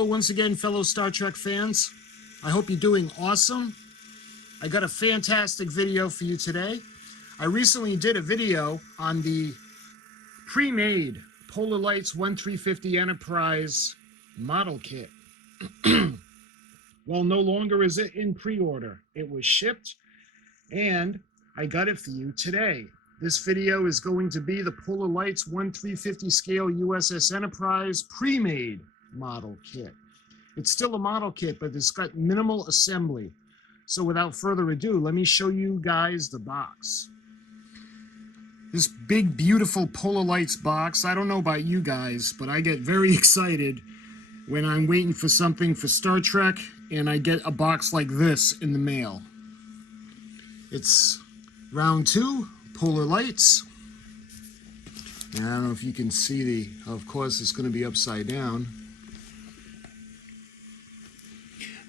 Hello once again, fellow Star Trek fans. I hope you're doing awesome. I got a fantastic video for you today. I recently did a video on the pre-made Polar Lights 1350 Enterprise model kit. Well, no longer is it in pre-order. It was shipped and I got it for you today. This video is going to be the Polar Lights 1350 scale U.S.S. Enterprise pre-made model kit. It's still a model kit, but it's got minimal assembly. So without further ado, let me show you guys the box. This big, beautiful Polar Lights box, I don't know about you guys, but I get very excited when I'm waiting for something for Star Trek and I get a box like this in the mail. It's round 2, Polar Lights. And I don't know if you can see of course it's going to be upside down.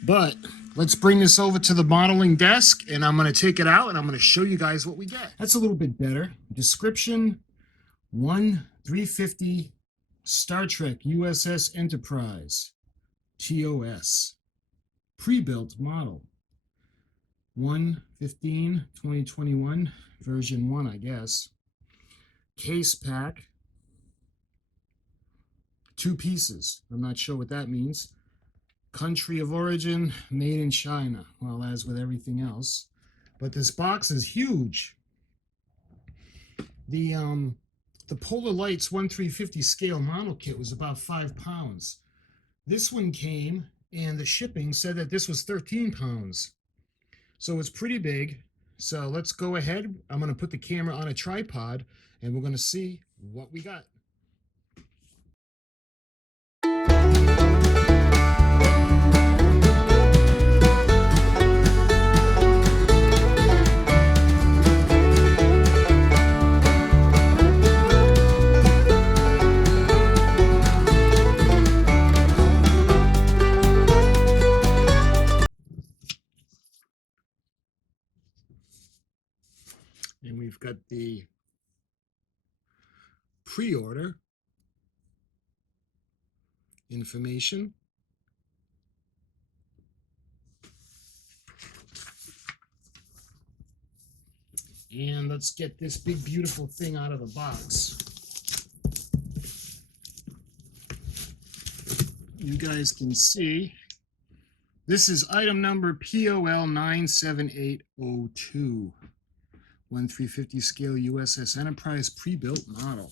But let's bring this over to the modeling desk and I'm going to take it out and I'm going to show you guys what we get. That's a little bit better. Description: 1350 Star Trek U.S.S. Enterprise TOS. Pre-built model. 1/15/2021, version 1, I guess. Case pack. 2 pieces. I'm not sure what that means. Country of origin, made in China. Well, as with everything else. But this box is huge. The Polar Lights 1350 scale model kit was about 5 pounds. This one came, and the shipping said that this was 13 pounds. So it's pretty big. So let's go ahead. I'm going to put the camera on a tripod, and we're going to see what we got. And we've got the pre-order information. And let's get this big, beautiful thing out of the box. You guys can see this is item number POL97802. 1350 scale U.S.S. Enterprise pre-built model.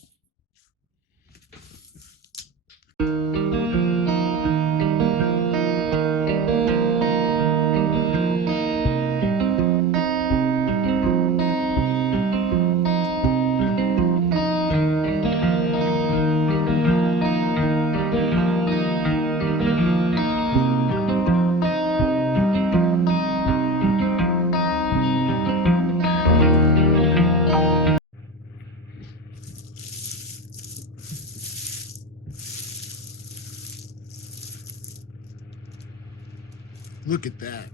Look at that.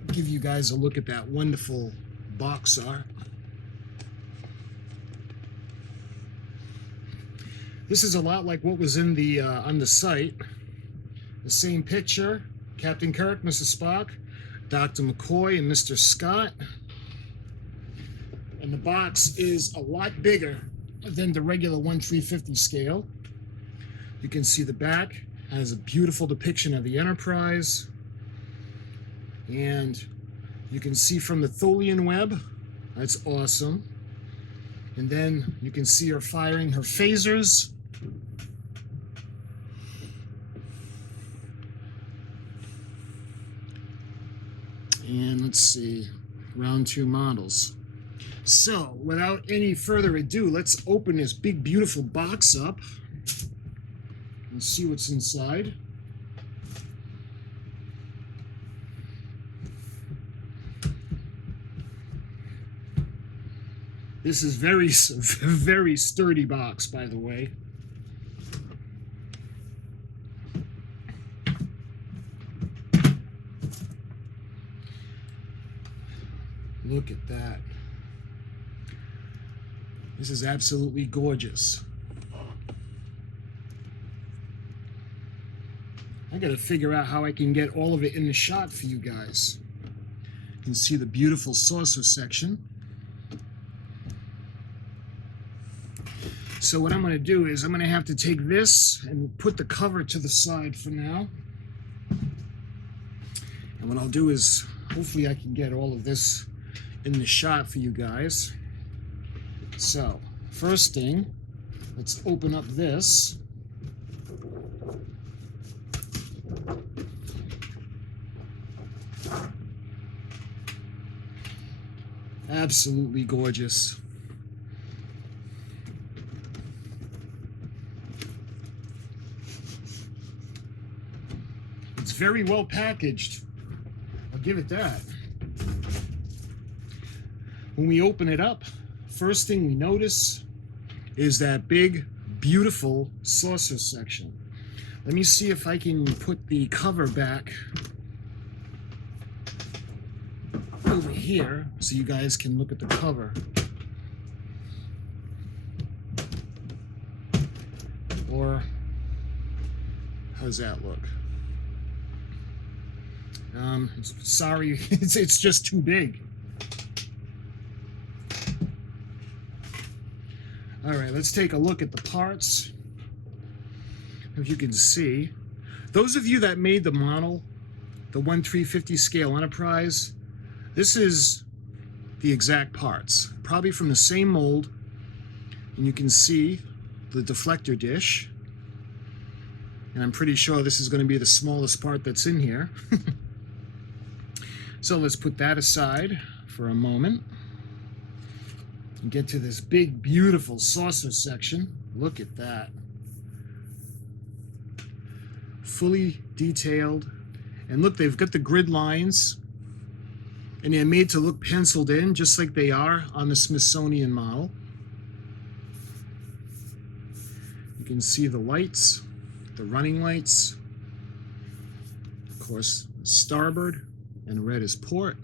I'll give you guys a look at that wonderful box art. This is a lot like what was in the on the site. The same picture, Captain Kirk, Mrs. Spock, Dr. McCoy, and Mr. Scott. And the box is a lot bigger than the regular 1350 scale. You can see the back has a beautiful depiction of the Enterprise. And you can see from the Tholian web, that's awesome. And then you can see her firing her phasers. And let's see, round 2 models. So, without any further ado, let's open this big, beautiful box up and see what's inside. This is very sturdy box, by the way. Look at that. This is absolutely gorgeous. I gotta figure out how I can get all of it in the shot for you guys. You can see the beautiful saucer section. So what I'm gonna do is I'm gonna have to take this and put the cover to the side for now. And what I'll do is, hopefully I can get all of this in the shot for you guys. So, first thing, let's open up this. Absolutely gorgeous. It's very well packaged. I'll give it that. When we open it up, first thing we notice is that big, beautiful saucer section. Let me see if I can put the cover back over here so you guys can look at the cover. Or how does that look? Sorry, it's just too big. All right, let's take a look at the parts. If you can see, those of you that made the model, the 1/350 scale Enterprise, this is the exact parts, probably from the same mold. And you can see the deflector dish. And I'm pretty sure this is going to be the smallest part that's in here. So let's put that aside for a moment and get to this big, beautiful saucer section. Look at that. Fully detailed. And look, they've got the grid lines, and they're made to look penciled in just like they are on the Smithsonian model. You can see the lights, the running lights. Of course, starboard and red is port.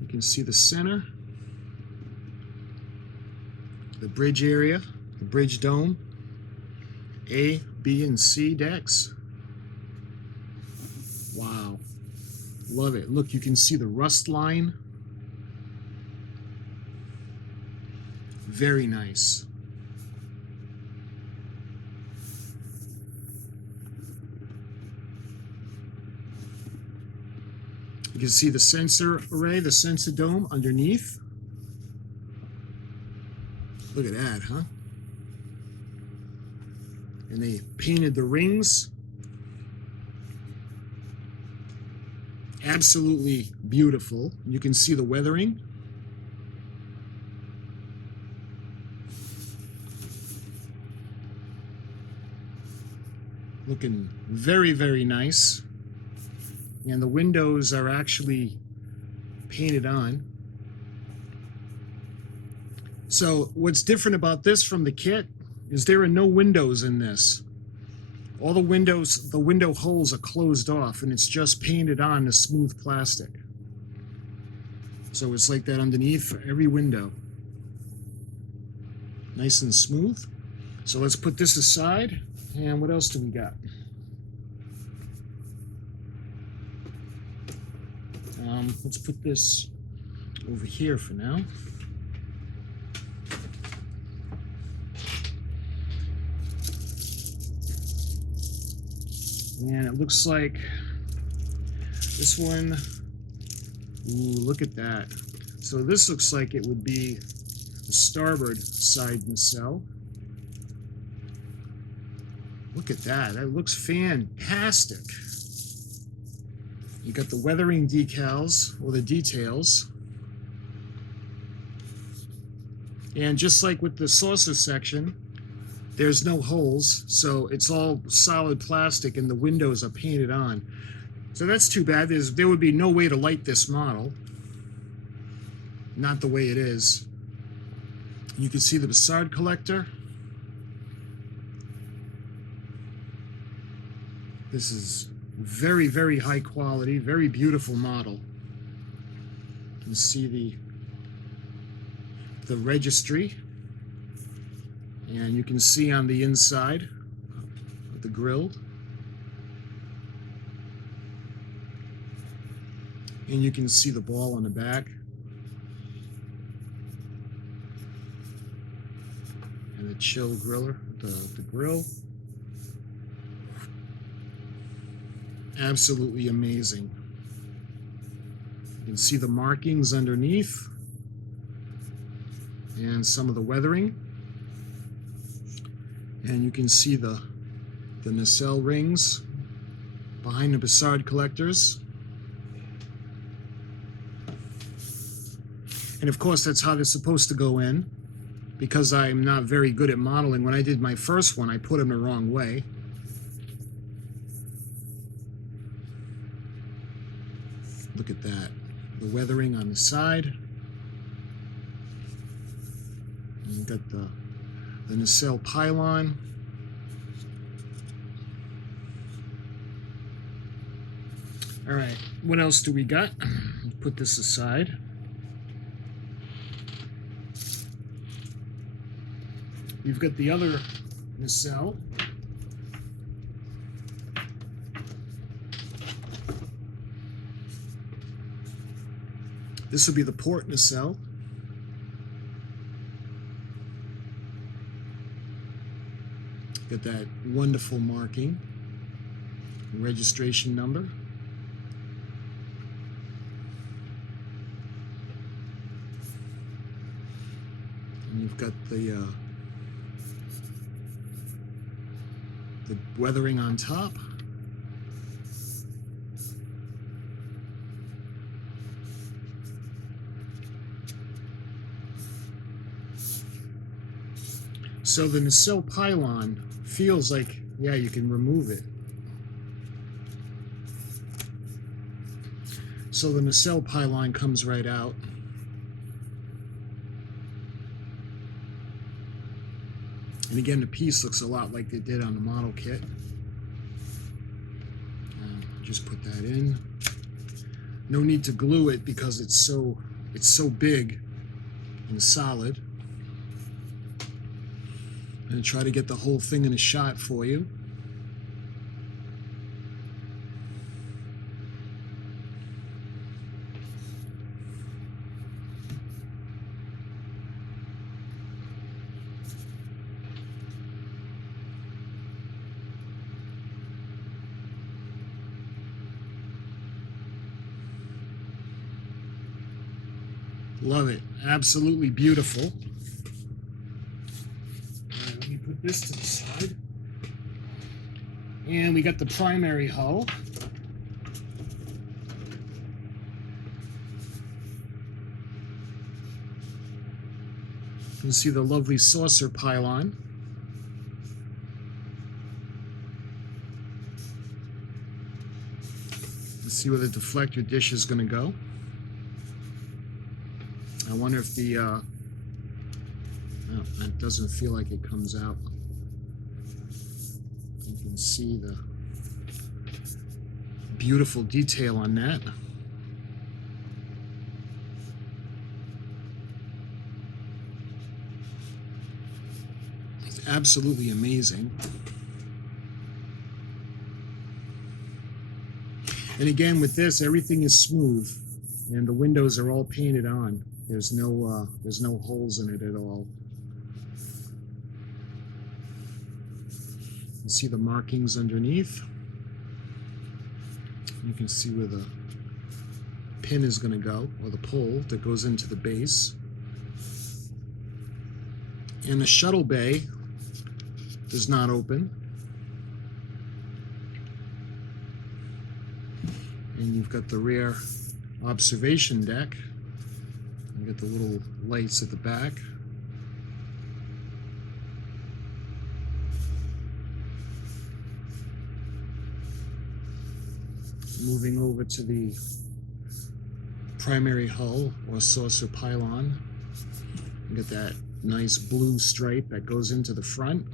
You can see the center, the bridge area, the bridge dome, A, B, and C decks. Wow, love it. Look, you can see the rust line. Very nice. You can see the sensor array, the sensor dome underneath. Look at that, huh? And they painted the rings. Absolutely beautiful. You can see the weathering. Looking very, very nice. And the windows are actually painted on. So what's different about this from the kit is there are no windows in this. All the windows, the window holes are closed off, and it's just painted on the smooth plastic. So it's like that underneath for every window. Nice and smooth. So let's put this aside. And what else do we got? Let's put this over here for now. And it looks like this one, ooh, look at that. So this looks like it would be the starboard side nacelle. Look at that, that looks fantastic. You got the weathering decals, or the details. And just like with the saucer section, there's no holes, so it's all solid plastic and the windows are painted on. So that's too bad. There would be no way to light this model. Not the way it is. You can see the Bassard collector. This is Very, very high quality, very beautiful model. You can see the registry, and you can see on the inside of the grill, and you can see the ball on the back, and the chill griller, the grill. Absolutely amazing. You can see the markings underneath and some of the weathering, and you can see the nacelle rings behind the Bassard collectors. And of course, that's how they're supposed to go in, because I'm not very good at modeling. When I did my first one, I put them the wrong way. Look at that. The weathering on the side. And you've got the nacelle pylon. All right, what else do we got? Put this aside. We've got the other nacelle. This will be the port nacelle. Got that wonderful marking, registration number. And you've got the weathering on top. So the nacelle pylon feels like, yeah, you can remove it. So the nacelle pylon comes right out. And again, the piece looks a lot like they did on the model kit. Just put that in. No need to glue it because it's so big and solid. I'm going to try to get the whole thing in a shot for you. Love it. Absolutely beautiful. Put this to the side, and we got the primary hull. You can see the lovely saucer pylon. Let's see where the deflector dish is going to go. I wonder if the oh, it doesn't feel like it comes out. You can see the beautiful detail on that. It's absolutely amazing. And again, with this, everything is smooth, and the windows are all painted on. There's no holes in it at all. You see the markings underneath. You can see where the pin is going to go, or the pole that goes into the base. And the shuttle bay does not open. And you've got the rear observation deck. You got the little lights at the back. Moving over to the primary hull or saucer pylon. You got that nice blue stripe that goes into the front.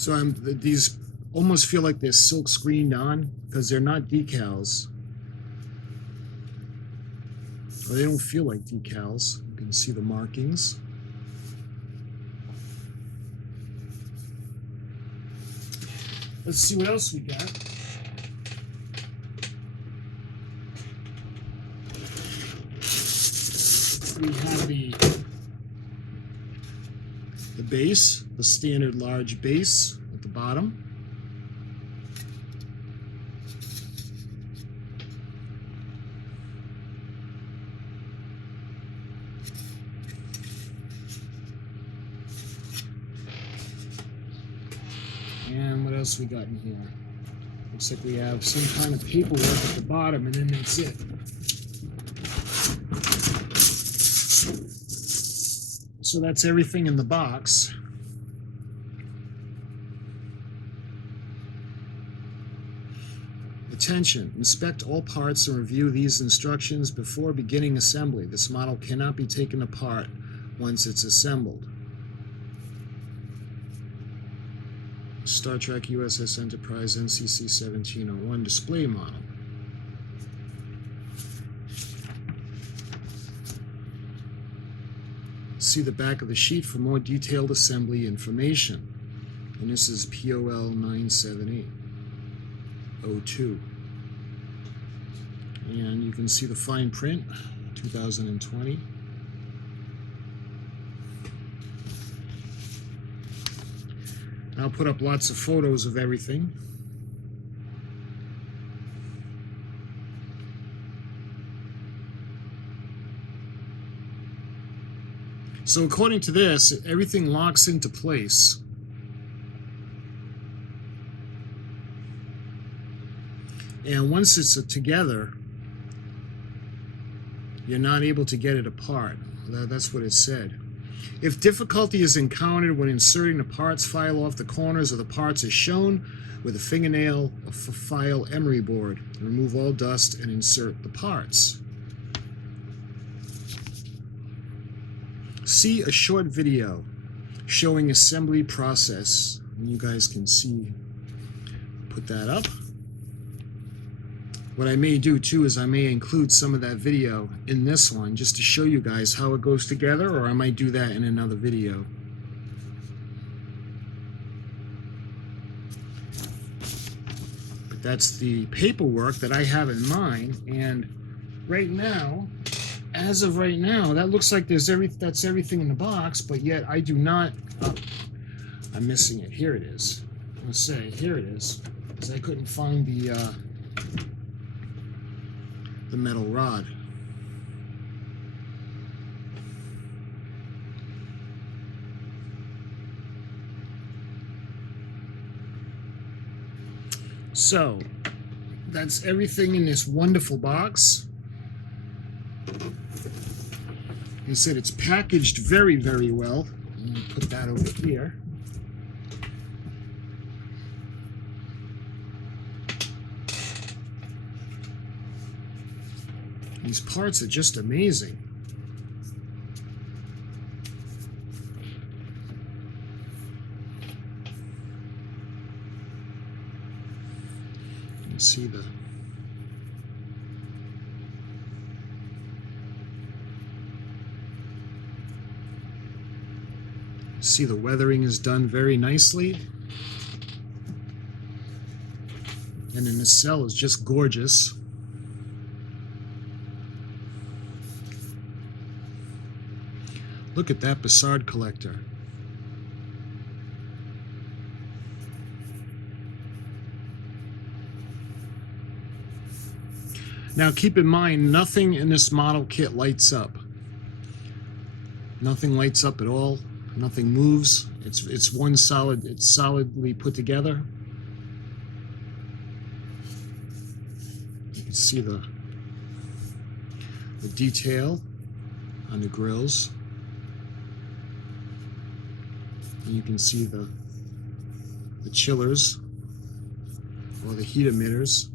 So these almost feel like they're silk screened on because they're not decals. Or they don't feel like decals. You can see the markings. Let's see what else we got. We have the base, the standard large base at the bottom. And what else we got in here? Looks like we have some kind of paperwork at the bottom, and then that's it. So that's everything in the box. Attention, inspect all parts and review these instructions before beginning assembly. This model cannot be taken apart once it's assembled. Star Trek U.S.S. Enterprise NCC-1701 display model. See the back of the sheet for more detailed assembly information. And this is POL978. 02. And you can see the fine print, 2020. I'll put up lots of photos of everything. So according to this, everything locks into place. And once it's together, you're not able to get it apart. That's what it said. If difficulty is encountered when inserting the parts, file off the corners of the parts as shown with a fingernail or file emery board. Remove all dust and insert the parts. See a short video showing assembly process. And you guys can see, put that up. What I may do too is I may include some of that video in this one just to show you guys how it goes together, or I might do that in another video. But that's the paperwork that I have in mind, and right now, as of right now, that looks like that's everything in the box, but yet I do not, I'm missing it. Here it is. Let's say, here it is, because I couldn't find the metal rod. So that's everything in this wonderful box. Like I said, it's packaged very, very well. I'm going to put that over here. These parts are just amazing. You can see the weathering is done very nicely. And the nacelle is just gorgeous. Look at that Bassard collector. Now keep in mind, nothing in this model kit lights up. Nothing lights up at all. Nothing moves. It's one solid, it's solidly put together. You can see the detail on the grills. And you can see the chillers or the heat emitters.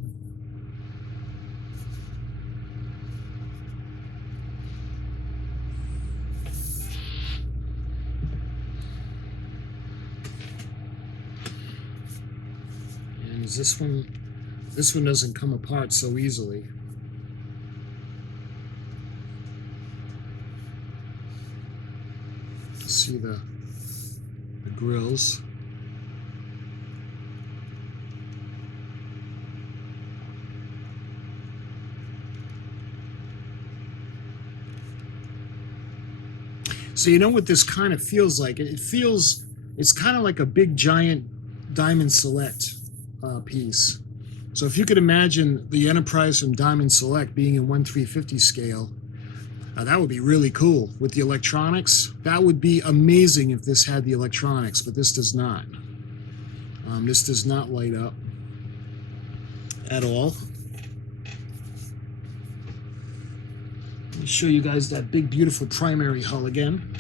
Because this one doesn't come apart so easily. See the grills. So you know what this kind of feels like? It's kind of like a big giant Diamond Select piece. So if you could imagine the Enterprise from Diamond Select being in 1/350 scale, that would be really cool with the electronics. That would be amazing if this had the electronics, but this does not. This does not light up at all. Let me show you guys that big, beautiful primary hull again.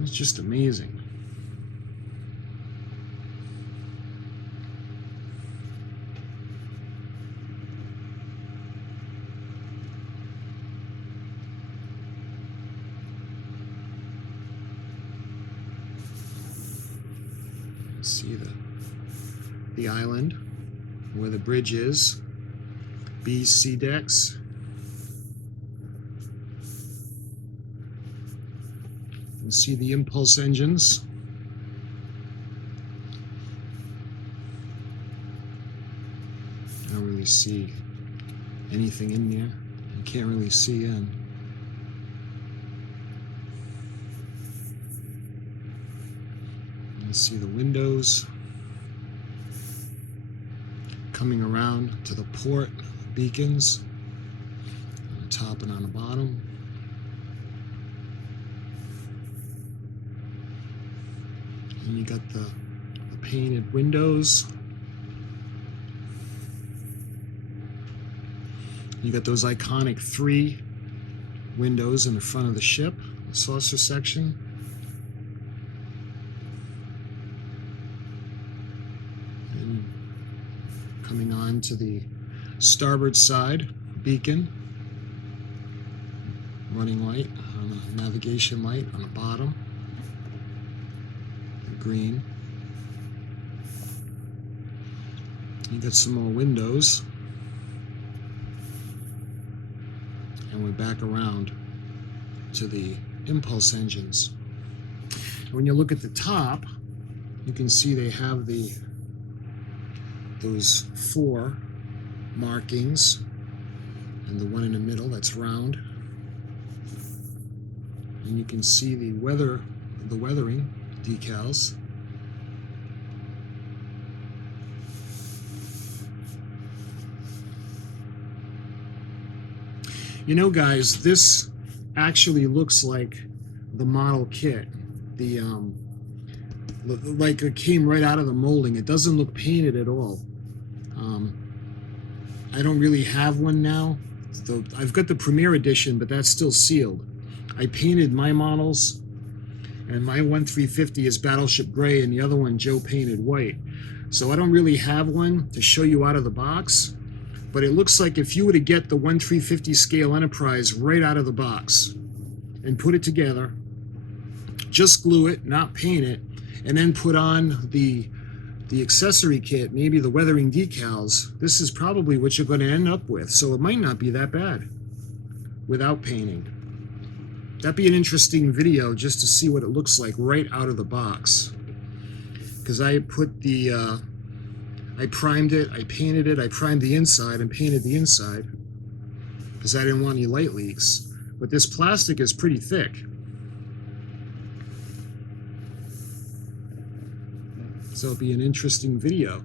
It's just amazing. See the island where the bridge is. B, C decks. You can see the impulse engines. I don't really see anything in there. You can't really see in. You see the windows coming around to the port beacons on the top and on the bottom. And you got the painted windows. You got those iconic 3 windows in the front of the ship, the saucer section. And coming on to the starboard side beacon, running light on the navigation light on the bottom, the green. You got some more windows, and we're back around to the impulse engines. When you look at the top, you can see they have those 4 markings, and the one in the middle that's round. And you can see the weathering decals. You know, guys, this actually looks like the model kit. Like it came right out of the molding. It doesn't look painted at all. I don't really have one now. So I've got the Premier Edition, but that's still sealed. I painted my models, and my 1/350 is Battleship Gray, and the other one Joe painted white. So I don't really have one to show you out of the box, but it looks like if you were to get the 1/350 scale Enterprise right out of the box and put it together, just glue it, not paint it, and then put on the accessory kit, maybe the weathering decals, this is probably what you're going to end up with. So it might not be that bad without painting. That'd be an interesting video just to see what it looks like right out of the box. Because I put I primed it, I painted it, I primed the inside and painted the inside because I didn't want any light leaks. But this plastic is pretty thick. So it'll be an interesting video.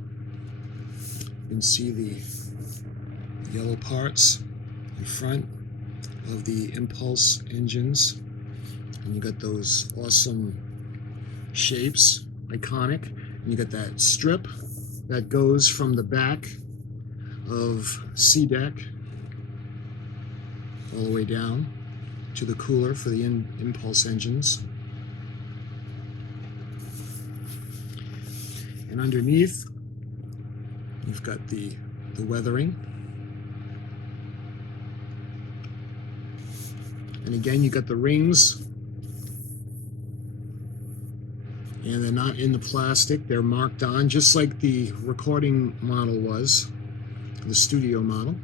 You can see the yellow parts in front of the impulse engines, and you got those awesome shapes, iconic, and you got that strip that goes from the back of C deck all the way down to the cooler for the impulse engines. And underneath, you've got the weathering. And again, you got the rings and they're not in the plastic. They're marked on, just like the recording model was, the studio model.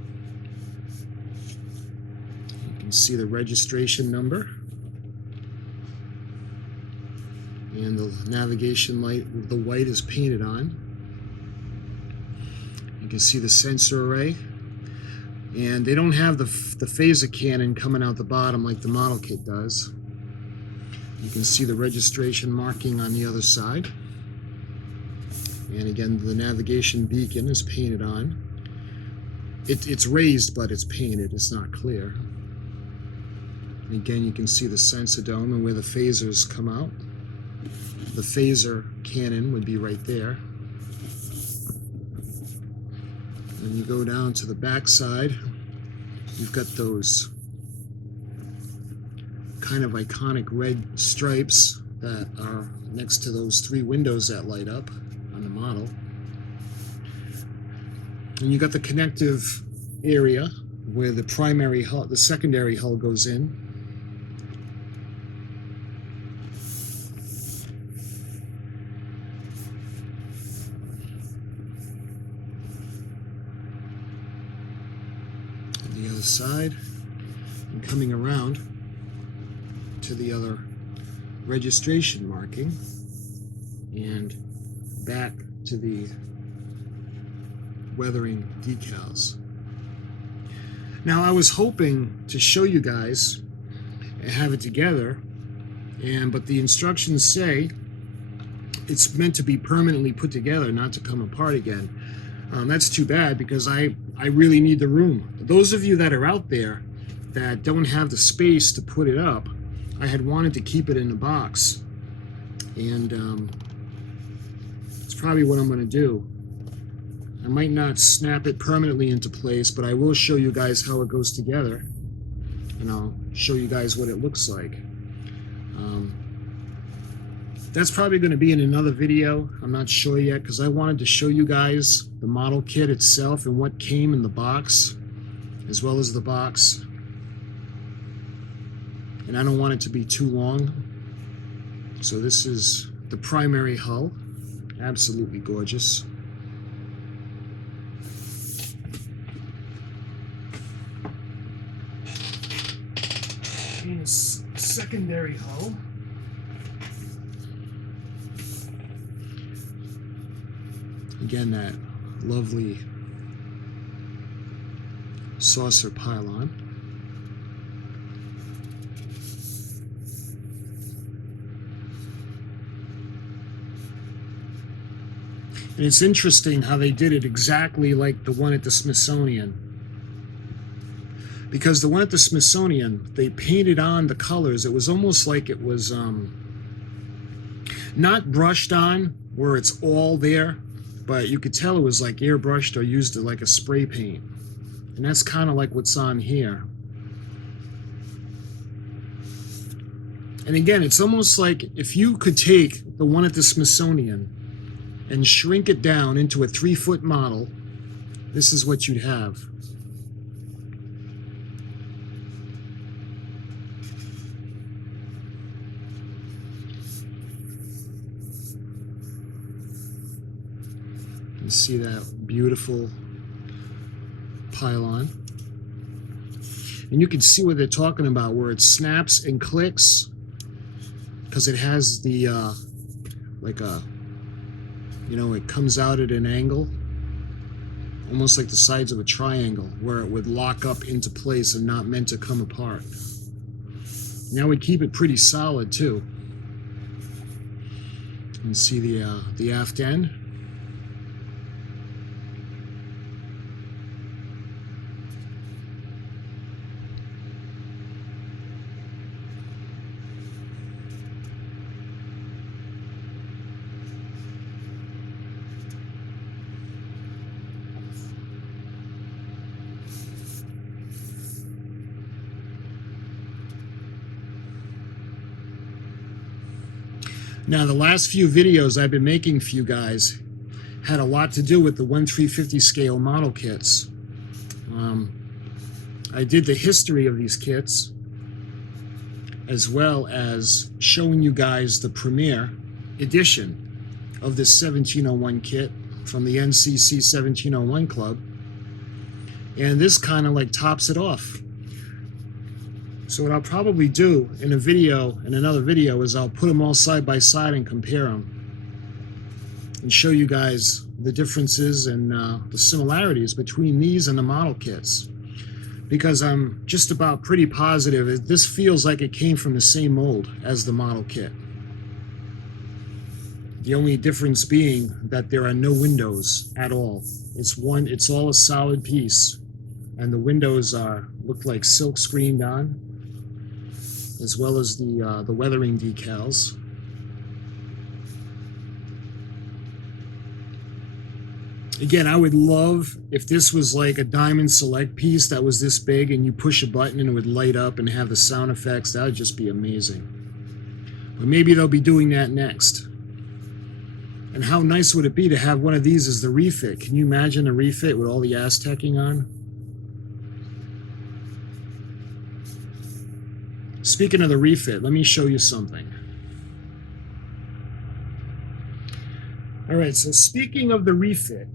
You can see the registration number and the navigation light. The white is painted on. You can see the sensor array, and they don't have the phaser cannon coming out the bottom like the model kit does. You can see the registration marking on the other side. And again, the navigation beacon is painted on. It's raised, but it's painted. It's not clear. And again, you can see the sensor dome and where the phasers come out. The phaser cannon would be right there. And you go down to the back side, you've got those kind of iconic red stripes that are next to those 3 windows that light up on the model. And you got the connective area where the primary hull, the secondary hull goes in. On the other side, and coming around to the other registration marking and back to the weathering decals. Now, I was hoping to show you guys and have it together, but the instructions say it's meant to be permanently put together, not to come apart again. That's too bad, because I really need the room. Those of you that are out there that don't have the space to put it up, I had wanted to keep it in a box, and it's probably what I'm going to do. I might not snap it permanently into place, but I will show you guys how it goes together, and I'll show you guys what it looks like. That's probably going to be in another video. I'm not sure yet, because I wanted to show you guys the model kit itself and what came in the box, as well as the box. And I don't want it to be too long. So this is the primary hull. Absolutely gorgeous. And a secondary hull. Again, that lovely saucer pylon. And it's interesting how they did it exactly like the one at the Smithsonian. Because the one at the Smithsonian, they painted on the colors. It was almost like it was not brushed on where it's all there, but you could tell it was like airbrushed or used it like a spray paint. And that's kind of like what's on here. And again, it's almost like if you could take the one at the Smithsonian and shrink it down into a 3-foot model, this is what you'd have. You see that beautiful pylon. And you can see what they're talking about, where it snaps and clicks, because it has the, like a, you know, it comes out at an angle, almost like the sides of a triangle, where it would lock up into place and not meant to come apart. Now we keep it pretty solid too. You can see the aft end. Now, the last few videos I've been making for you guys had a lot to do with the 1/350 scale model kits. I did the history of these kits, as well as showing you guys the premiere edition of this 1701 kit from the NCC-1701 club, and this kind of like tops it off. So what I'll probably do in another video, is I'll put them all side by side and compare them and show you guys the differences and the similarities between these and the model kits, because I'm just about pretty positive this feels like it came from the same mold as the model kit. The only difference being that there are no windows at all. It's all a solid piece, and the windows look like silk screened on, as well as the weathering decals. Again, I would love if this was like a Diamond Select piece that was this big and you push a button and it would light up and have the sound effects. That would just be amazing. But maybe they'll be doing that next. And how nice would it be to have one of these as the refit? Can you imagine a refit with all the Aztecing on? Speaking of the refit, let me show you something. All right, so speaking of the refit,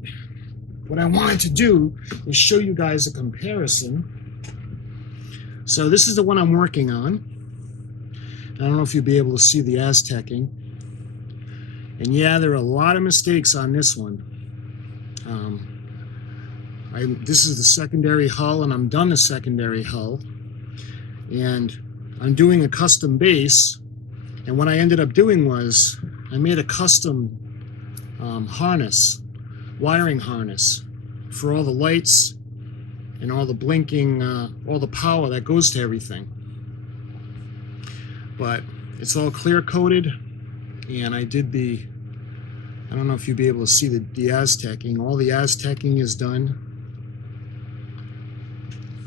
what I wanted to do is show you guys a comparison. So this is the one I'm working on. I don't know if you'll be able to see the Aztecing. And yeah, there are a lot of mistakes on this one. This is the secondary hull, and I'm done the secondary hull. And I'm doing a custom base. And what I ended up doing was I made a custom harness, wiring harness for all the lights and all the blinking, all the power that goes to everything. But it's all clear coated, and I did I don't know if you'll be able to see the Aztecing. All the Aztecing is done.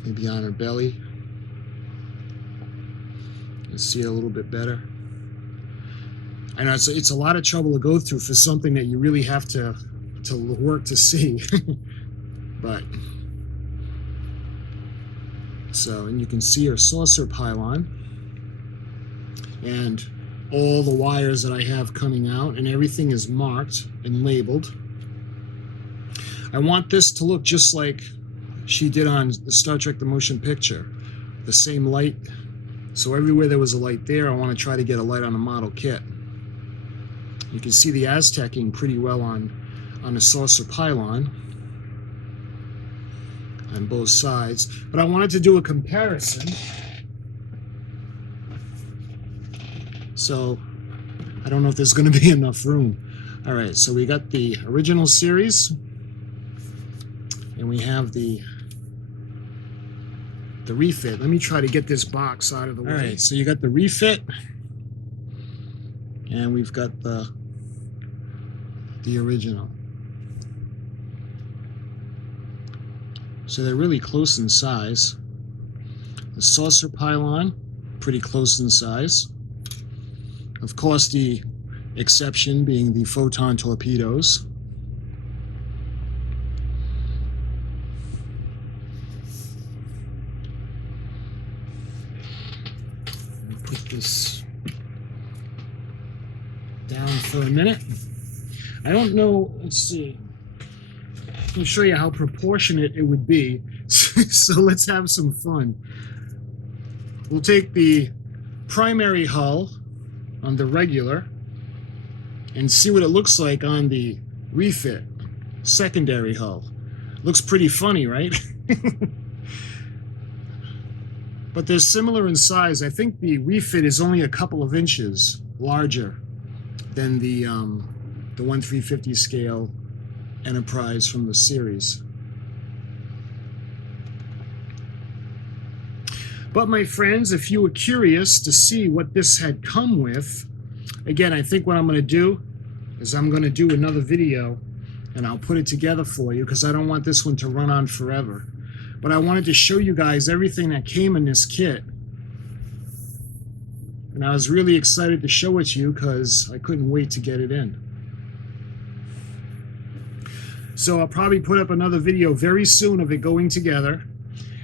Maybe on her belly. You can see it a little bit better. I know it's a lot of trouble to go through for something that you really have to work to see. But so, and you can see her saucer pylon and all the wires that I have coming out, and everything is marked and labeled. I want this to look just like she did on the Star Trek The Motion Picture. The same light. So everywhere there was a light there, I want to try to get a light on the model kit. You can see the Aztecing pretty well on the saucer pylon on both sides. But I wanted to do a comparison. So I don't know if there's going to be enough room. All right, so we got the original series, and we have the refit. Let me try to get this box out of the way. All right, so you got the refit, and we've got the original. So they're really close in size. The saucer pylon, pretty close in size. Of course, the exception being the photon torpedoes. Put this down for a minute. I don't know, let's see. I'll show you how proportionate it would be. So let's have some fun. We'll take the primary hull on the regular and see what it looks like on the refit secondary hull. Looks pretty funny, right? But they're similar in size. I think the refit is only a couple of inches larger than the 1/350 scale Enterprise from the series. But my friends, if you were curious to see what this had come with, again, I think what I'm going to do is I'm going to do another video and I'll put it together for you, because I don't want this one to run on forever. But I wanted to show you guys everything that came in this kit. And I was really excited to show it to you because I couldn't wait to get it in. So I'll probably put up another video very soon of it going together,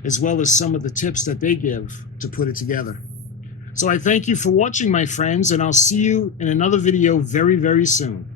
as well as some of the tips that they give to put it together. So I thank you for watching, my friends, and I'll see you in another video very, very soon.